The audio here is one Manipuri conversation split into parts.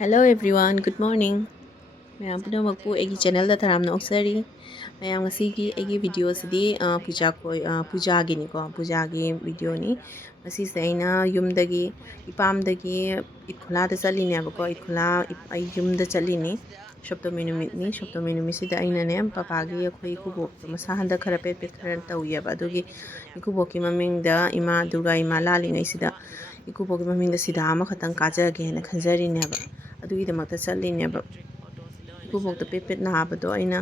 Hello everyone, good morning. ꯃꯌꯥꯝ ꯄꯨꯝꯅꯃꯛꯄꯨ ꯑꯩꯒꯤ ꯆꯦꯅꯦꯜꯗ ꯇꯔꯥꯝꯅ ꯑꯣꯛꯆꯔꯤ꯫ ꯃꯌꯥꯝ ꯉꯁꯤꯒꯤ ꯑꯩꯒꯤ ꯚꯤꯗꯤꯑꯣꯁꯤꯗꯤ ꯄꯨꯖꯥꯒꯤꯅꯤꯀꯣ, ꯄꯨꯖꯥꯒꯤ ꯚꯤꯗꯤꯑꯣꯅꯤ꯫ ꯉꯁꯤꯁꯦ ꯑꯩꯅ ꯌꯨꯝꯗꯒꯤ ꯏꯄꯥꯝꯗꯒꯤ ꯏꯠ ꯈꯨꯂꯥꯗ ꯆꯠꯂꯤꯅꯦꯕꯀꯣ, ꯏꯠ ꯈꯨꯂꯥ ꯑꯩ ꯌꯨꯝꯗ ꯆꯠꯂꯤꯅꯤ꯫ ꯁꯞꯇꯃꯤ ꯅꯨꯃꯤꯠꯅꯤ꯫ ꯁꯞꯇꯃꯤ ꯅꯨꯃꯤꯠꯁꯤꯗ ꯑꯩꯅꯅꯦ ꯄꯄꯥꯒꯤ ꯑꯩꯈꯣꯏ ꯏꯀꯨꯕꯣꯛꯇꯣ ꯃꯁꯥ ꯍꯟꯗꯛ ꯈꯔ ꯄꯦꯠ ꯈꯔ ꯇꯧꯏꯑꯕ, ꯑꯗꯨꯒꯤ ꯏꯀꯨꯕꯣꯛꯀꯤ ꯃꯃꯤꯡꯗ ꯏꯃꯥ ꯗꯨꯔꯒꯥ ꯏꯃꯥ ꯂꯥꯠꯂꯤꯉꯩꯁꯤꯗ ꯏꯀꯨꯕꯣꯛꯀꯤ ꯃꯃꯤꯡꯗ ꯁꯤꯗꯥ ꯑꯃꯈꯛꯇꯪ ꯀꯥꯖꯒꯦꯅ ꯈꯟꯖꯔꯤꯅꯦꯕ, ꯑꯗꯨꯒꯤꯗꯃꯛꯇ ꯆꯠꯂꯤꯅꯦꯕ꯫ ꯏꯀꯨꯕꯣꯛꯇ ꯄꯦꯠ ꯅꯥꯕꯗꯣ ꯑꯩꯅ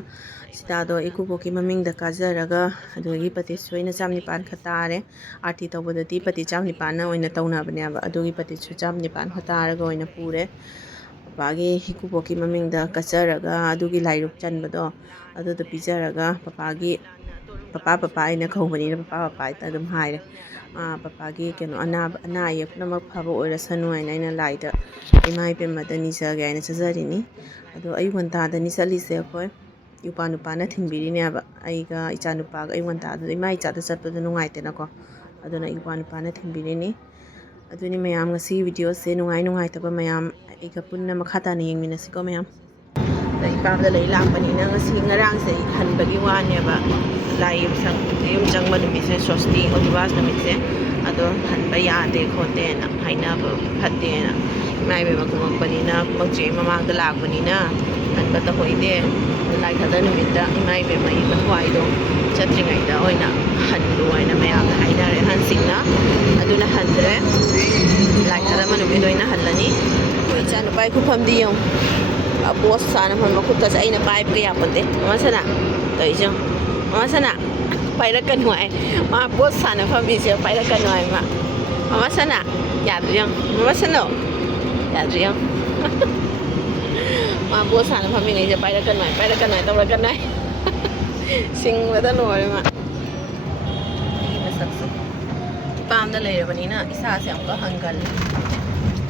ꯁꯤꯗꯥꯗꯣ ꯏꯀꯨꯕꯣꯛꯀꯤ ꯃꯃꯤꯡꯗ ꯀꯥꯖꯔꯒ ꯑꯗꯨꯗꯒꯤ ꯄꯇꯤꯠꯁꯨ ꯑꯩꯅ 1,900 ꯈꯛ ꯇꯥꯔꯦ꯫ ꯑꯥꯔꯇꯤ ꯇꯧꯕꯗꯗꯤ ꯄꯇꯤꯠ 1,900ꯅ ꯑꯣꯏꯅ ꯇꯧꯅꯕꯅꯦꯕ, ꯑꯗꯨꯒꯤ ꯄꯇꯤꯠꯁꯨ 1,900 ꯈꯛ ꯇꯥꯔꯒ ꯑꯣꯏꯅ ꯄꯨꯔꯦ꯫ ꯄꯄꯥꯒꯤ ꯏꯀꯨꯕꯣꯛꯀꯤ ꯃꯃꯤꯡꯗ ꯀꯠꯆꯔꯒ ꯑꯗꯨꯒꯤ ꯂꯥꯏꯔꯨꯛ ꯆꯟꯕꯗꯣ ꯑꯗꯨꯗꯣ ꯄꯤꯖꯔꯒ ꯄꯄꯥꯒꯤ ꯄꯄꯥ ꯑꯩꯅ ꯀꯧꯕꯅꯤꯅ ꯄꯄꯥ ꯍꯦꯛꯇ ꯑꯗꯨꯝ ꯍꯥꯏꯔꯦ꯫ ꯄꯄꯥꯒꯤ ꯑꯅꯥ ꯑꯌꯦꯛ ꯄꯨꯝꯅꯃꯛ ꯐꯕ ꯑꯣꯏꯔꯁꯅꯨ ꯍꯥꯏꯅ ꯑꯩꯅ ꯂꯥꯏꯗ ꯏꯃꯥ ꯏꯕꯦꯝꯃꯗ ꯅꯤꯖꯒꯦ ꯍꯥꯏꯅ ꯆꯠꯆꯔꯤꯅꯤ꯫ ꯑꯗꯣ ꯑꯌꯨꯛ ꯉꯟꯇꯥꯗꯅꯤ ꯆꯠꯂꯤꯁꯦ ꯑꯩꯈꯣꯏ ꯅꯨꯄꯥꯅ ꯊꯤꯟꯕꯤꯔꯤꯅꯦꯕ, ꯑꯩꯒ ꯏꯆꯥ ꯅꯨꯄꯥꯒ ꯑꯌꯨꯛ ꯉꯟꯇꯥꯗꯨꯗ ꯏꯃꯥ ꯏꯆꯥꯗ ꯆꯠꯄꯗꯣ ꯅꯨꯡꯉꯥꯏꯇꯦꯅꯀꯣ, ꯑꯗꯨꯅ ꯅꯨꯄꯥꯅ ꯊꯤꯟꯕꯤꯔꯤꯅꯤ꯫ ꯑꯗꯨꯅꯤ ꯃꯌꯥꯝ ꯉꯁꯤ ꯚꯤꯗꯤꯑꯣꯁꯦ ꯅꯨꯡꯉꯥꯏꯇꯕ ꯃꯌꯥꯝ ꯑꯩꯒ ꯄꯨꯟꯅ ꯃꯈꯥ ꯇꯥꯅ ꯌꯦꯡꯃꯤꯟꯅꯁꯤꯀꯣ ꯃꯌꯥꯝ꯫ ꯏꯄꯥꯝꯗ ꯂꯥꯛꯄꯅꯤꯅ ꯉꯔꯥꯡꯁꯦ ꯍꯟꯕꯒꯤ ꯋꯥꯅꯦꯕ, ꯂꯥꯏ ꯌꯨꯝ ꯆꯪꯕ ꯅꯨꯃꯤꯠꯁꯦ ꯁꯣꯁꯇꯤ ꯑꯣꯗꯤꯕꯥꯁ ꯅꯨꯃꯤꯠꯁꯦ, ꯑꯗꯣ ꯍꯟꯕ ꯌꯥꯗꯦ ꯈꯣꯠꯇꯦꯅ ꯍꯥꯏꯅꯕ ꯐꯠꯇꯦꯅ ꯏꯃꯥ ꯏꯕꯦꯝꯃ ꯀꯨꯝꯃꯛꯄꯅꯤꯅ ꯀꯨꯝꯃꯛꯇ꯭ꯔꯤ ꯃꯃꯥꯡꯗ ꯂꯥꯛꯄꯅꯤꯅ ꯍꯟꯕ ꯇꯧꯍꯣꯏꯗꯦ꯫ ꯂꯥꯏ ꯊꯥꯗ ꯅꯨꯃꯤꯠꯇ ꯏꯃꯥ ꯏꯕꯦꯝꯃꯒꯤ ꯂꯋꯥꯏꯗꯣ ꯆꯠꯇ꯭ꯔꯤꯉꯩꯗ ꯑꯣꯏꯅ ꯍꯟꯂꯨ ꯍꯥꯏꯅ ꯃꯌꯥꯝꯅ ꯍꯥꯏꯅꯔꯦ ꯑꯍꯟꯁꯤꯡꯅ, ꯑꯗꯨꯅ ꯍꯟꯗ꯭ꯔꯦ꯫ ꯂꯥꯏ ꯊꯥꯗꯕ ꯅꯨꯃꯤꯠ ꯑꯣꯏꯅ ꯍꯜꯂꯅꯤ꯫ ꯑꯩꯈꯣꯏ ꯏꯆꯥ ꯅꯨꯄꯥꯒꯤ ꯈꯨꯐꯝꯗꯤ ꯌꯦꯡꯉꯨ, ꯄꯣꯁ ꯁꯥꯟꯅꯐꯝ ꯃꯈꯨꯠꯀꯁꯦ ꯑꯩꯅ ꯄꯥꯏꯕꯒ ꯌꯥꯄꯣꯟꯇꯦ꯫ ꯃꯃꯥ ꯁꯅꯥ ꯇꯧꯔꯤꯁꯦ, ꯃꯃꯥ ꯁꯅꯥ ꯄꯥꯏꯔꯛꯀꯅꯨ ꯍꯥꯏ, ꯃꯥ ꯄꯣꯁ ꯁꯥꯟꯅꯐꯝꯁꯦ ꯄꯥꯏꯔꯛꯀꯅꯨ ꯍꯥꯏ ꯃꯥ꯫ ꯃꯃꯥ ꯁꯅꯥ ꯌꯥꯗ꯭ꯔꯤ ꯌꯦꯡꯉꯨ, ꯃꯃꯥ ꯁꯅꯥ ꯌꯥꯗ꯭ꯔꯤ ꯌꯦꯡꯉꯨ꯫ ꯃꯥ ꯄꯣꯁ ꯁꯥꯟꯅꯐꯝꯃꯤꯉꯩꯁꯦ ꯄꯥꯏꯔꯛꯀꯅꯨ ꯍꯥꯏ ꯇꯧꯔꯛꯀꯅꯨ ꯍꯥꯏ꯫ ꯁꯤꯡꯕꯗ ꯂꯣꯏꯔꯦ ꯃꯥ꯫ ꯑꯩꯒꯤ ꯃꯁꯛꯁꯦ ꯏꯄꯥꯝꯗ ꯂꯩꯔꯕꯅꯤꯅ ꯏꯁꯥꯁꯦ ꯑꯃꯨꯛꯀ ꯍꯪꯒꯜꯂꯤ,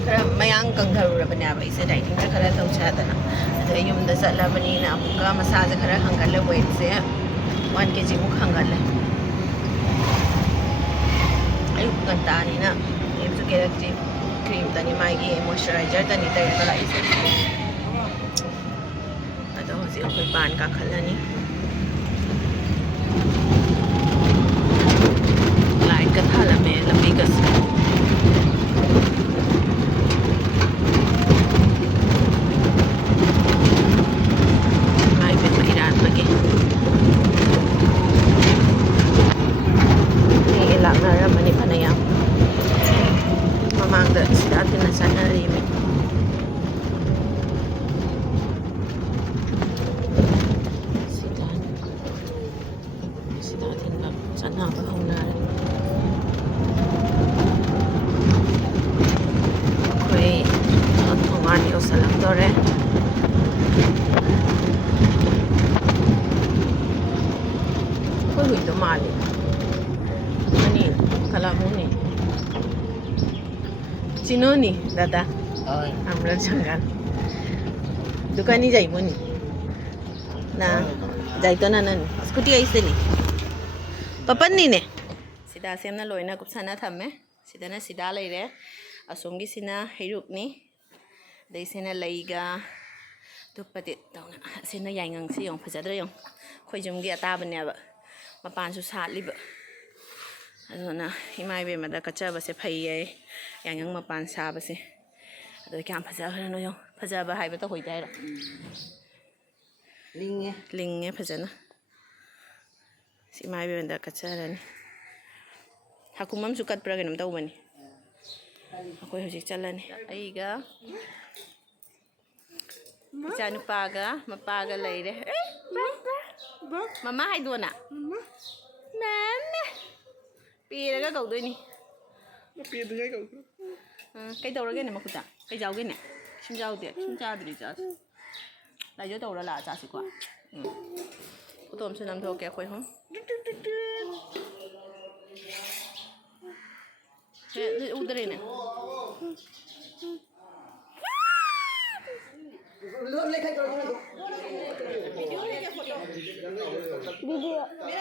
ꯈꯔ ꯃꯌꯥꯡ ꯀꯪꯊꯔꯨꯔꯕꯅꯦꯕ ꯑꯩꯁꯦ ꯗꯥꯏꯇꯤꯡꯁꯦ ꯈꯔ ꯇꯧꯖꯗꯅ, ꯑꯗꯩ ꯌꯨꯝꯗ ꯆꯠꯂꯕꯅꯤꯅ ꯑꯃꯨꯛꯀ ꯃꯁꯥꯁꯦ ꯈꯔ ꯍꯪꯒꯠꯂꯦ, ꯋꯦꯠꯁꯦ 1 kg ꯃꯨꯛ ꯍꯪꯒꯠꯂꯦ꯫ ꯑꯌꯨꯛ ꯉꯟꯇꯥꯅꯤꯅ ꯀꯦꯝꯁꯨ ꯀꯦꯔꯛꯇ꯭ꯔꯤ, ꯀ꯭ꯔꯤꯝꯇꯅꯤ ꯃꯥꯒꯤ ꯃꯣꯏꯆꯔꯥꯏꯖꯔꯇꯅꯤ ꯇꯩꯔꯒ ꯂꯥꯛꯏꯁꯦ꯫ ꯑꯗꯣ ꯍꯧꯖꯤꯛ ꯑꯩꯈꯣꯏ ꯄꯥꯟ ꯀꯥꯈꯠꯂꯅꯤ꯫ ꯂꯥꯏꯠꯀ ꯊꯥꯜꯂꯝꯃꯦ ꯂꯝꯕꯤꯒꯁꯦ꯫ ꯂꯥꯛꯅꯔꯝꯃꯅꯤ ꯐꯅꯌꯥꯝ, ꯃꯃꯥꯡꯗ ꯁꯤꯗꯥ ꯊꯤꯟꯅ ꯆꯠꯅꯔꯤꯃꯤ꯫ ꯁꯤꯗꯥ ꯊꯤꯟꯕ ꯆꯠꯅꯕ ꯍꯧꯅꯔꯦ꯫ ꯑꯩꯈꯣꯏ ꯊꯣꯡꯒꯥꯟ ꯌꯧꯁꯜꯂꯛꯇꯣꯔꯦ꯫ ꯑꯩꯈꯣই ꯍꯨꯏꯗꯣ ꯃꯥꯜꯂꯤ, ꯑꯅꯤ kalamu nih, Cino nih Dada, আমরা জঙ্গল দোকানি যাইব নি না যাইতো না নানি স্কুটি আইছে নি papan ꯅꯤꯅꯦ ꯁꯤꯗꯥ ꯁꯦꯝꯅ ꯂꯣꯏꯅ ꯀꯨꯞꯁꯅ ꯊꯝꯃꯦ꯫ ꯁꯤꯗꯅ ꯁꯤꯗꯥ ꯂꯩꯔꯦ, ꯑꯁꯣꯝꯒꯤꯁꯤꯅ ꯍꯩꯔꯨꯛꯅꯤ, ꯑꯗꯩꯁꯤꯅ ꯂꯩꯒ ꯇꯨꯞꯄꯇꯤꯠ ꯇꯧꯅ, ꯑꯁꯤꯅ ꯌꯥꯏꯉꯪꯁꯤ ꯌꯦꯡꯉꯨ ꯐꯖꯗ꯭ꯔꯥ ꯌꯦꯡꯉꯨ, ꯈꯣꯏꯖꯨꯝꯒꯤ ꯑꯇꯥꯕꯅꯦꯕ, ꯃꯄꯥꯟꯁꯨ ꯁꯥꯠꯂꯤꯕ꯫ ꯑꯗꯨꯅ ꯏꯃꯥ ꯏꯕꯦꯝꯃꯗ ꯀꯠꯆꯕꯁꯦ ꯐꯩꯌꯦ ꯌꯥꯏꯉꯪ ꯃꯄꯥꯟ ꯁꯥꯕꯁꯦ꯫ ꯑꯗꯣ ꯀꯌꯥꯝ ꯐꯖꯈ꯭ꯔꯅꯣ ꯌꯦꯡꯉꯨ, ꯐꯖꯕ ꯍꯥꯏꯕ ꯇꯧꯍꯣꯏꯗꯦ ꯍꯥꯏꯔꯣ, ꯂꯤꯡꯉꯦ ꯐꯖꯅ꯫ ꯁꯤ ꯏꯃꯥ ꯏꯕꯦꯝꯃꯗ ꯀꯠꯆꯔꯅꯤ꯫ ꯍꯥꯀꯨꯝ ꯑꯃꯁꯨ ꯀꯠꯄ꯭ꯔꯥ ꯀꯩꯅꯣꯝ ꯇꯧꯕꯅꯤ꯫ ꯑꯩꯈꯣꯏ ꯍꯧꯖꯤꯛ ꯆꯠꯂꯅꯤ, ꯑꯩꯒ ꯏꯆꯥ ꯅꯨꯄꯥꯒ ꯃꯄꯥꯒ ꯂꯩꯔꯦ꯫ ꯃꯃꯥ ꯍꯥꯏꯗꯣꯅ ꯃꯥꯃꯥ ꯄꯦꯔꯒ ꯀꯧꯗꯣꯏꯅꯤ꯫ ꯀꯩꯗꯧꯔꯒꯦꯅꯦ ꯃꯈꯨꯠꯇ ꯀꯩ ꯆꯥꯎꯒꯦꯅꯦ? ꯁꯨꯝ ꯆꯥꯎꯗꯦ, ꯁꯨꯝ ꯆꯥꯗ꯭ꯔꯤ ꯆꯥꯁꯤ꯫ ꯂꯥꯏꯖꯧ ꯇꯧꯔ ꯂꯥꯛꯑ ꯆꯥꯁꯤꯀꯣ꯫ ꯐꯣꯇꯣ ꯑꯃꯁꯨ ꯅꯝꯊꯣꯛꯀꯦ ꯑꯩꯈꯣꯏ ꯍꯨꯝ꯫ ꯎꯗ꯭ꯔꯦꯅꯦ꯫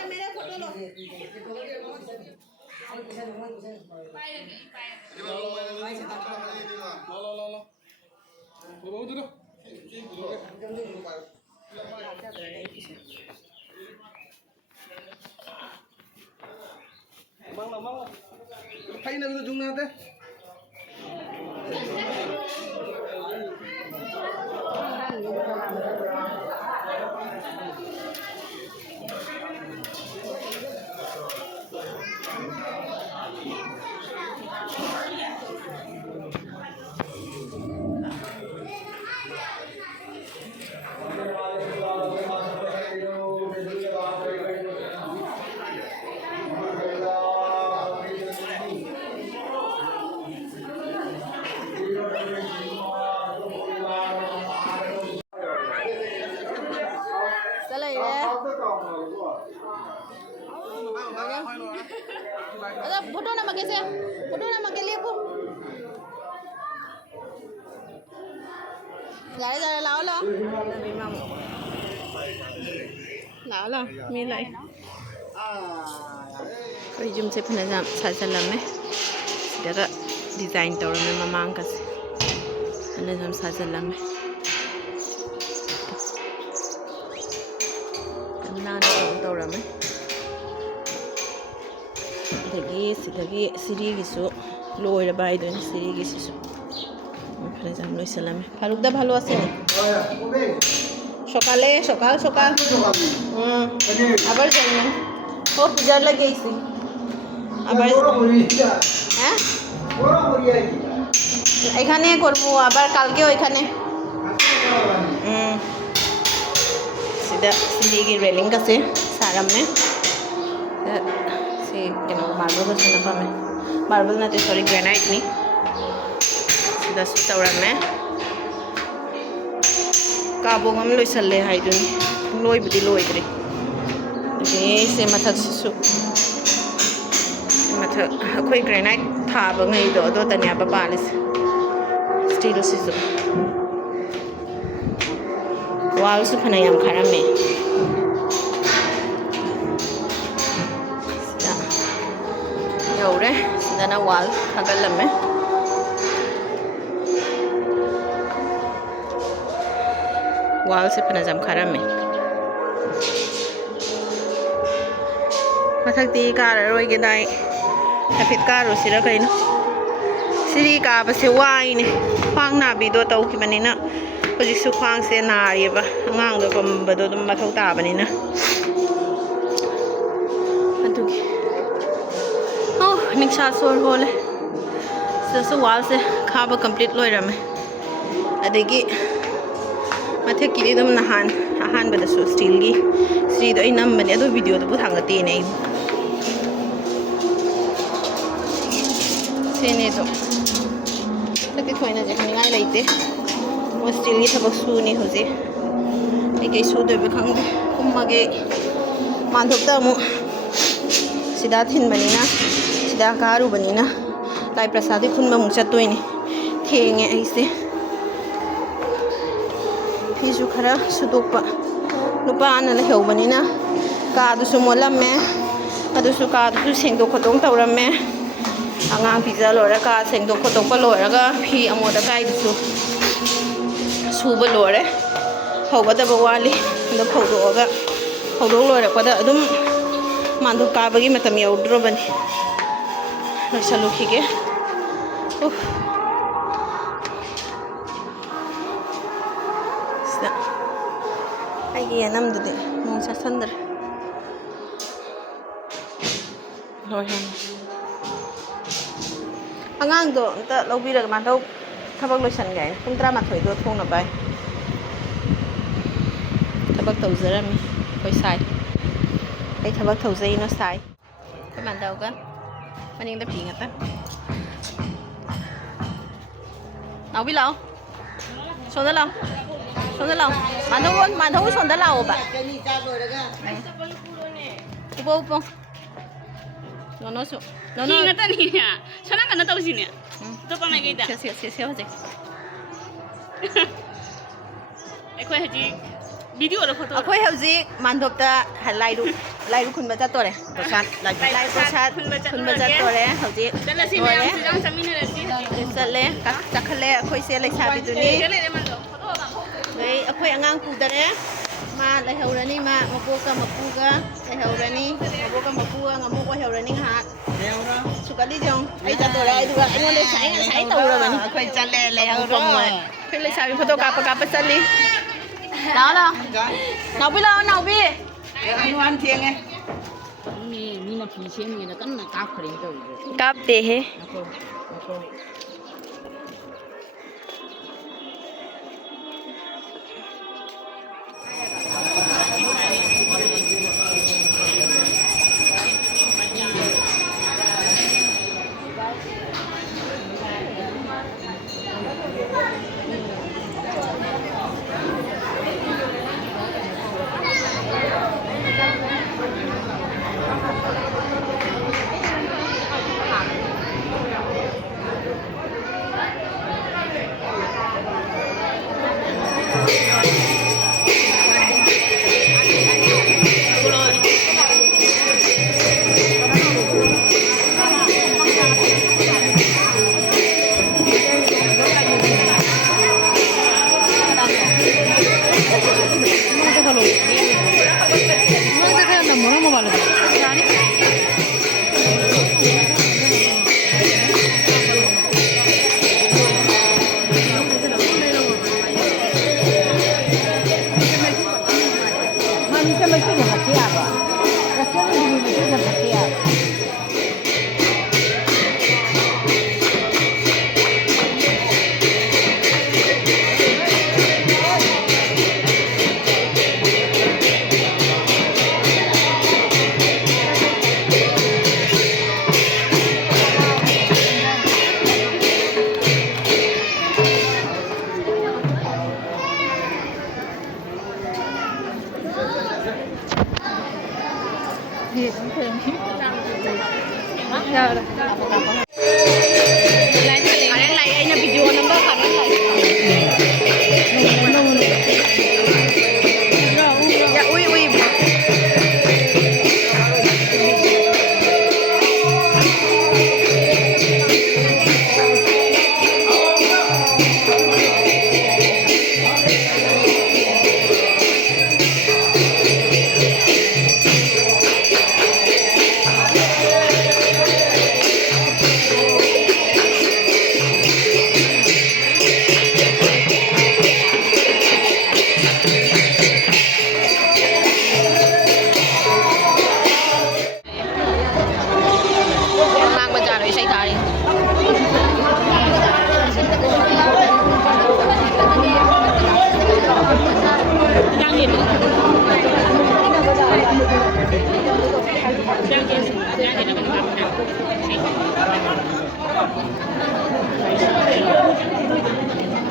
मेरा फोटो लो। Mang thấy nó dùng nào thế photo ना मगे से फोटो ना मगे लिए को जारे जारे लाओ लाओ लाओ लाओ मी लाई कोई जुम से फना जाम साजलम में जगह डिजाइन तौर में ममांग का से फना जाम साजलम में ना तौर में सिरीगिसु लोइरबा हाइदोनि सिरीगिसु फरे जाम लोइसलामे फारुकदा भालो आछे सकाले सकाल सकाल आबार जाइमेन ओ पूजार लागि आइछि आबार হ্যাঁ এখানে করব আবার কালকে ওইখানে সিধা সিরিগি রেলিং আছে সারামে मार्बल बस ना पामे मार्बल ना सॉरी ग्रेनाइट नहीं सीधा तौर में काबों हम लोसले लोबदी लोद्रे से मथक मथक अखोई ग्रेनाइट थाबो अदोतने पालिस स्टील से वाल फना याम खारमे यौरे सिदाना वाल खागलमे वाल से फना जाम खारमे मथक्ती काररोइगे दाई हफित कारुसिरा कइनो सिरी काबसे वाइने ख्वांग नाबीदो तौखिबनिना हजिसु ख्वांग से नारिबा अंगांगदो कमबदो दum मथौ ताबनिना अदुगी निक्षा सोर होले सस वाल से खाब कंप्लीट लोइरमे अदगी मथे किरी दम नहान अहान बदसु स्टील की स्त्री दो इनम बने अदो वीडियो दो थांगते ने सेने तो तके थोइना जे खनिगाय लेते वो स्टील की थबक सुनी होजे एके सुदो बे खंगे कुम्मगे मानथोक्ता मु सिदा थिन बनिना सिदा कारू बनिना लाई प्रसाद खुनबा मु चतोइने थेंगे ऐसे फिसु खरा सुदोपा नुपाना लेहौबनिना कादुसु मोलम्मे अदुसु कादुसु सेंदो खतोंग तौरम्मे आंगांग पिजा लोरा का सेंदो खतोंपा लोरगा फी अमोदा काइदुसु सुबा लोरे हौबदबा वाली द फौदोगा फौदो लोरकपदा अदुम मानदो काबगी मतम यौद्रोबनी लोइसलुखिगे ꯑꯩꯒꯤ ꯌꯦꯅꯝꯗꯨꯗꯤ ꯅꯣꯡ ꯆꯥꯁꯟꯗ꯭ꯔꯦ ꯂꯣꯏꯔꯦ ꯑꯉꯥꯡꯗꯣ ꯑꯝꯇ ꯂꯧꯕꯤꯔꯒ ꯃꯥꯙꯧ ꯊꯕꯛ ꯂꯣꯏꯁꯟꯒꯦ ꯄꯨꯡ 11ꯗꯣ ꯊꯣꯡꯅꯕ ꯊꯕꯛ ꯇꯧꯖꯔꯝꯃꯤ ꯑꯩꯈꯣꯏ ꯁꯥꯏ ꯑꯩ ꯊꯕꯛ ꯇꯧꯖꯩꯅꯣ ꯁꯥꯏ ꯑꯩꯈꯣꯏ ꯃꯥꯙꯧꯒ ꯃꯅꯤꯡꯗ ꯐꯤ ꯉꯥꯛꯇ ꯅꯥꯎꯕꯤ ꯂꯥꯛꯑꯣ ꯁꯣꯝꯗ ꯂꯥꯛꯑꯣ 손을 나오. 만동이 손을 나오봐. 우보. 너너수. 너너. 이거 따니야. 전화 안 나다 오시네. 또 밤에 게이다. 세세. ꯑꯩꯈꯣꯏ ꯍꯧꯖꯤꯛ ꯚꯤꯗꯤꯑꯣꯗ ꯐꯣꯇꯣ ꯑꯩꯈꯣꯏ ꯍꯧꯖꯤꯛ ꯃꯥꯟꯗꯣꯞꯇ ꯂꯥꯏꯔꯨ ꯈꯨꯟꯕ ꯆꯠꯇꯣꯔꯦ ꯂꯥꯏ ꯄ꯭ꯔꯁꯥꯗ ꯈꯨꯟꯕ ꯆꯠꯇꯣꯔꯦ ꯍꯧꯖꯤꯛ ꯆꯠꯂꯁꯤ ꯃꯌꯥꯝꯁꯤ ꯆꯠꯃꯤꯟꯅꯔꯁꯤ ꯆꯠꯂꯦ ꯆꯠꯈꯠꯂꯦ ꯑꯩꯈꯣꯏꯁꯦ ꯂꯩꯁꯥꯕꯤꯗꯨꯅꯤ ꯆꯠꯂꯦ ꯃꯥꯟꯗꯣ photo Đấy, akhoi angang pudare ma lai haurani ma mapoka mapuga lai haurani mapoka mapuga ngamu ko haurani ha sukali jong ai jatora ai duga ai ngone sai taurabani akhoi chale lai hauro phil lai sabi photo kapa chali lao nào bi lao nào bi anu an thieng e ni na phi chen ni na kan na ka khare to kap de he lại anh là video number phản ánh lại dạ ui mang bên ra để xây thai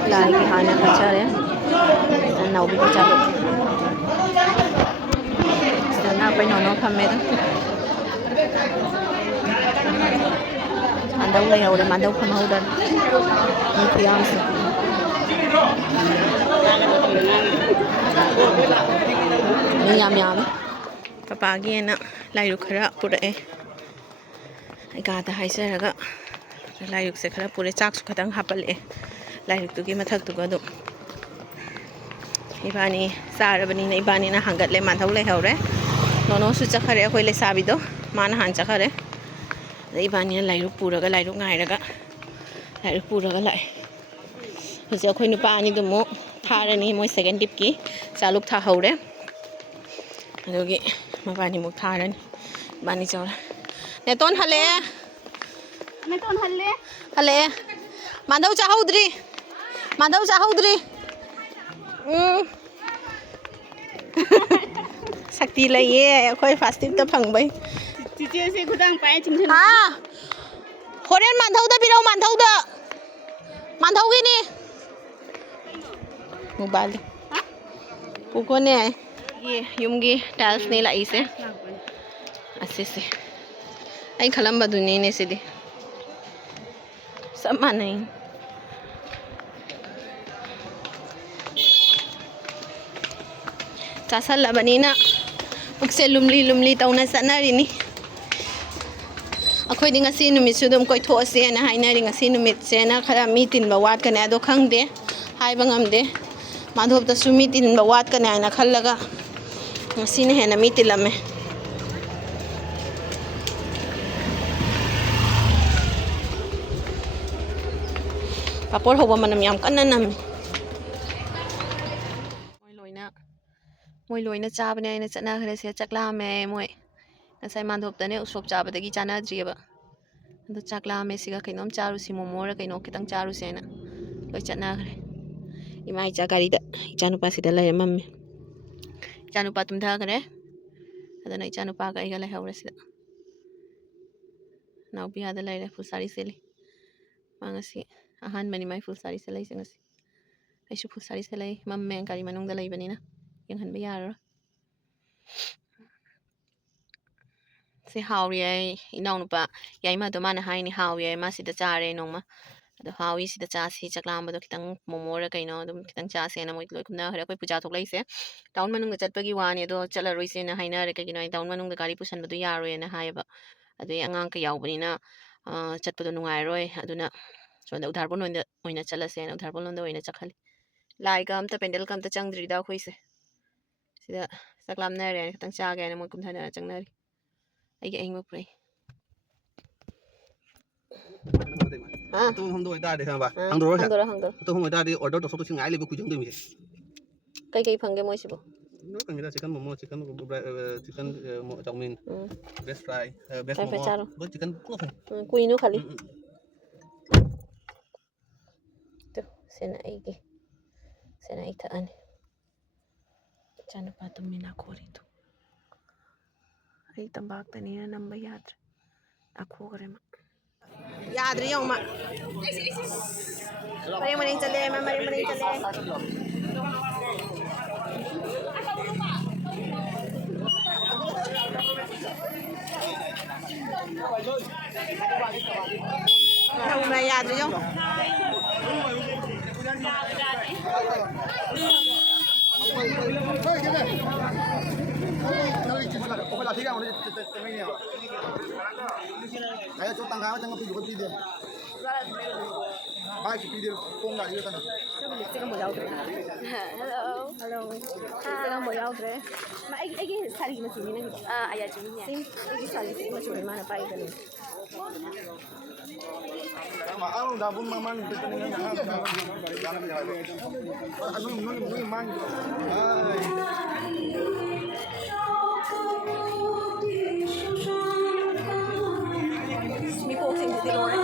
lại cái hàng này phải đấy nấu bị chặt được giờ nào phải nấu nó thầm mệt ăn đâu lấy hậu để ăn đâu không hậu đơn như thế ăn yam papa gi na lai ru khara pura e ai ga ta hai se raga lai ru se khara pure chak su khatang hapal e lai ru tu gi mathak tu ga do ibani sarabani na ibani na hangat le man thau le haure nono su chakhare khoi le sabi do man han chakhare ibani lai ru pura ga lai ru ngai raga lai ru pura ga lai huje khoi nu pa ani du mo tharani moi second tip ki chaluk tha haure adogi mabani muk tharani bani chawra ne ton hale hale mandau cha haudri sakti laiye khoi fast tip ta phang bai chiche se khudang pai chim than ha horen mandau da birau mandau gi ni mobile puko ne ये युमगी टाइल्स नहीं लाई से ऐसे से आई खलम बदुनी ने सीधी सब माने चासल लबनी ना उकसे लुमली तौना सनारिनी अखोई दिंग सी नुमित सुदम कोई थोसे ना हाइना रिंग सी नुमित से ना खरा मी तिन बवात कने अदो खंगदे हाय बंगमदे माधोबदसु मी तिनबा वाटकने हाइना खल्लगा ngasina hena mi tilame papor hoba manam yam kanna nam moi loina chabane aina chana khare se chakla me moi ngasai mandhoptane usop chabadagi chana driba adu chakla me siga kainom charu si momo ra kaino kitang charu se na loi chana khare imai cha gari da chanu pa sida lai mamme chanu pa tum tha khare adana chanu pa ga iga lai hawra sida नाउ बिहाद लाइरे फुल साड़ी सेले मांगसी अहान मनी माई फुल साड़ी सेलाई सिंगसी ऐसु फुल साड़ी सेलाई मम्मे गाड़ी मनुंग दलाई बनीना यंग हन बियार से हाउरी इनाउ नुपा याई मा तो माना हाइनी हाउरी मा सिदा चारे नोमा अदो हाउई सिदा चासी चकलाम बदो खितंग मोमोरा कइनो दम खितंग चासे ना मोइ लोइ कुना हरे कोइ पूजा थोक लइसे टाउन मनुंग चटपगी वानी अदो चला रोइसे ना हाइना रे कगिनो टाउन मनुंग गाड़ी पुसन बदो यारोय ना हायबा अदुई अंगांग का यावबनिना चटपदो नुंगायरोय अदुना सोंदा उधारबोन ओइना चलसे ना उधारबोन लोंदा ओइना चखली लाइका अमता पेंडल का अमता चंगद्रिदा खोइसे सिदा सकलाम नरे खतंग चागे ना मोइ कुमथाना चंगनरी आइगे अइंग पुरै हाँ तो हम दो इधर देखा बा हम दो हंगदोरा तो हम इधर ऑर्डर तो सब तो सिंगाई ले कुछ जंग दे कई कई फंगे मोइसिबो नो कंगरा chicken momo chicken chowmein best fry best fry चारो मोमो चिकन पूरा कुइनो खाली तो सेना इथा अने चानु पातम मिना खोरी तो आई तंबाक तनी नंबर याद आखो करे मा याद्री यौ मा मरे मरे चले không này याद रही हो ayo chỗ tăng khá chẳng có phi đi mai chỉ đi công lại như thế này hello sekarang mau jauh deh ma egi sari macam ni nih ayah cini sim egi sari macam mana pai kan mà ông đã vun mang từ từ này nó mang mi po sing di lore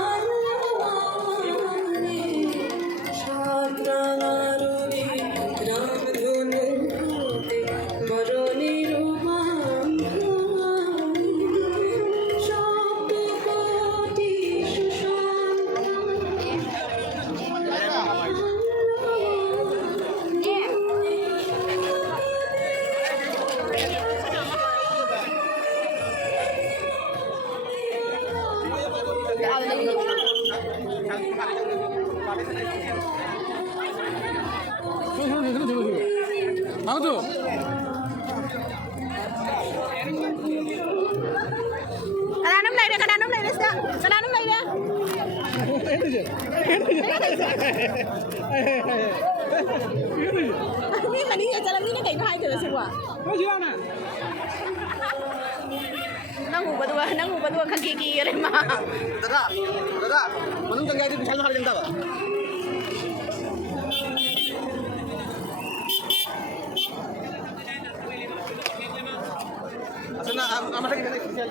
howdo Kananam lay deh kananam lay deh ini jalan ini kayak hai terus semua nangu berdua kaki kiri mah दादा मनों जंग जाए विशाल हाल जंगता बा असना आमटा की विशाल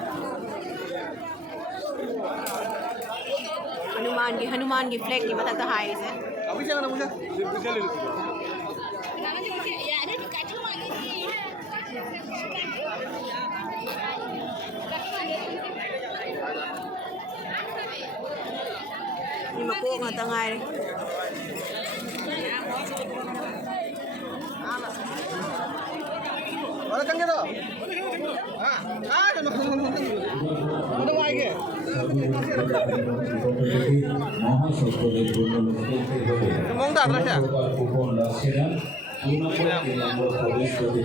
हनुमान की फ्लैग की बता हाई से अभी चला ना मुझे विशाल ni mako nga tangay Wala kang gito? Ano ba ike? Mong da rasya?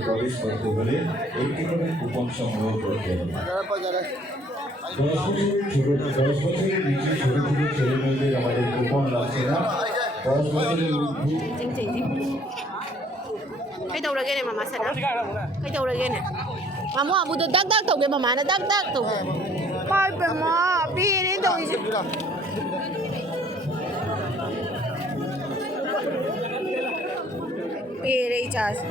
প্রবেশ করতে হলে একটি করে কুপন সংগ্রহ করতে হবে 10 বছরের নিচে ছোট ছোট ছেলে মেয়েদের আমাদের কুপন লাগছে না 10 বছরের ঊর্ধ্বে ꯀꯩꯗꯧꯔꯒꯦꯅꯦ ꯃꯃꯥ ꯁꯅꯥ ꯀꯩꯗꯧꯔꯒꯦꯅꯦ ꯃꯃꯣ ꯑꯕꯨꯗꯣ ꯗꯛ ꯗꯛ ꯇꯧꯒꯦ ꯃꯃꯥꯅ ꯗꯛ ꯗꯛ ꯇꯧꯒꯦ ꯄꯥꯏ ꯄꯦꯝꯃ ꯄꯦꯔꯦ ꯇꯧꯔꯤꯁꯦ ꯄꯦꯔꯦ ꯏꯆꯥꯁꯦ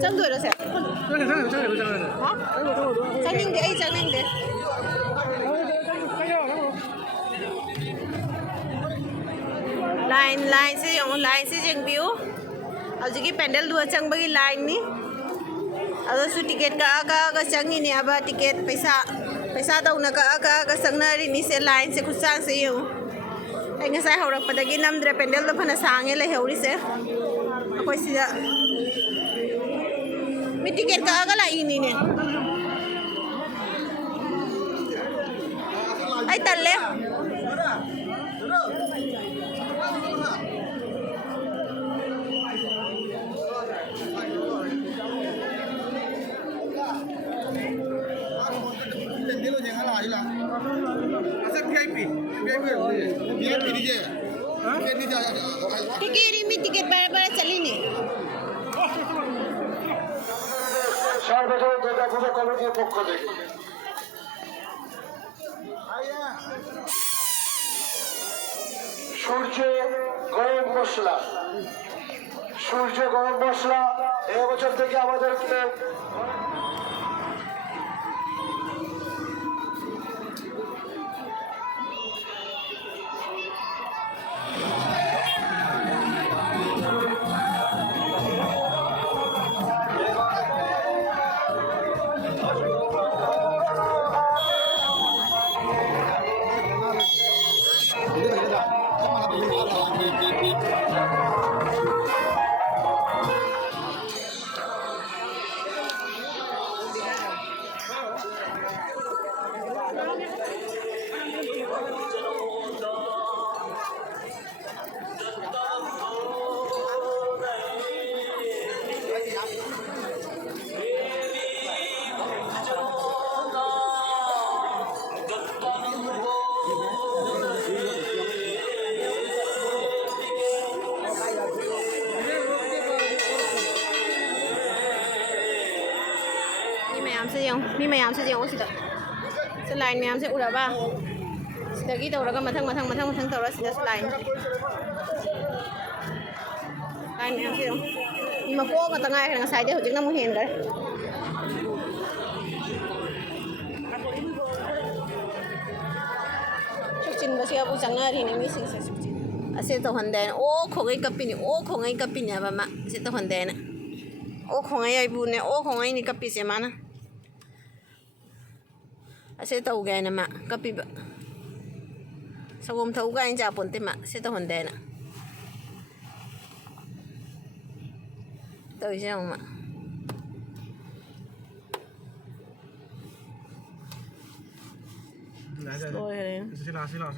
ꯆꯪꯗꯣꯏꯔꯣ ꯁꯦ ꯆꯪꯅꯤꯡꯗꯦ ꯑꯩ ꯆꯪꯅꯤꯡꯗꯦ ꯂꯥꯏꯟꯁꯦ ꯌꯦꯡꯉꯣ ꯂꯥꯏꯟꯁꯦ ꯌꯦꯡꯕꯤꯌꯨ ꯍꯧꯖꯤꯛꯀꯤ ꯄꯦꯟꯗꯦꯜꯗꯨꯒ ꯆꯪꯕꯒꯤ ꯂꯥꯏꯟꯅꯤ ꯑꯗꯨꯁꯨ ꯇꯤꯀꯦꯠ ꯀꯛꯑ ꯀꯛꯑꯒ ꯆꯪꯉꯤꯅꯦꯕ ꯇꯤꯀꯦꯠ ꯄꯩꯁꯥ ꯇꯧꯅ ꯀꯛꯑ ꯀꯛꯑꯒ ꯆꯪꯅꯔꯤꯅꯤꯁꯦ ꯂꯥꯏꯟꯁꯦ ꯈꯨꯠꯁꯥꯡꯁꯦ ꯌꯦꯡꯉꯨ ꯑꯩ ꯉꯁꯥꯏ ꯍꯧꯔꯛꯄꯗꯒꯤ ꯅꯝꯗ꯭ꯔꯦ ꯄꯦꯟꯗꯦꯜꯗꯣ ꯐꯅ ꯁꯥꯡꯉꯦ ꯂꯩꯍꯧꯔꯤꯁꯦ ꯑꯩꯈꯣই ꯁꯤꯗ ꯃꯤ ꯇꯤꯀꯦꯠ ꯀꯛꯑꯒ ꯂꯥꯛꯏꯅꯤꯅꯦ ꯑꯩ ꯇꯜꯂꯦ टिकेट मी टिकेट बराबर चली সার্বজনীন দুর্গা পূজা কমিটির পক্ষ থেকে সূর্য গরম মশলা এবছর থেকে আমাদেরকে mi mayam se jeng sida se line mayam se ura ba sidagi tawraga mathang tawra sida line mayam se mi ma ko ka tangai nga sai de hojik na mu hen gar chukchin ba se abu changari ni mi sing se chukchin ase to hande o khongai kapini ba ma se to hande na o khongai ai bu ne o khongai ni kapi se mana ase tau gai na ma kapi ba sagom thau gai ja ponte ma se to honde na tau ja ma Sila sila.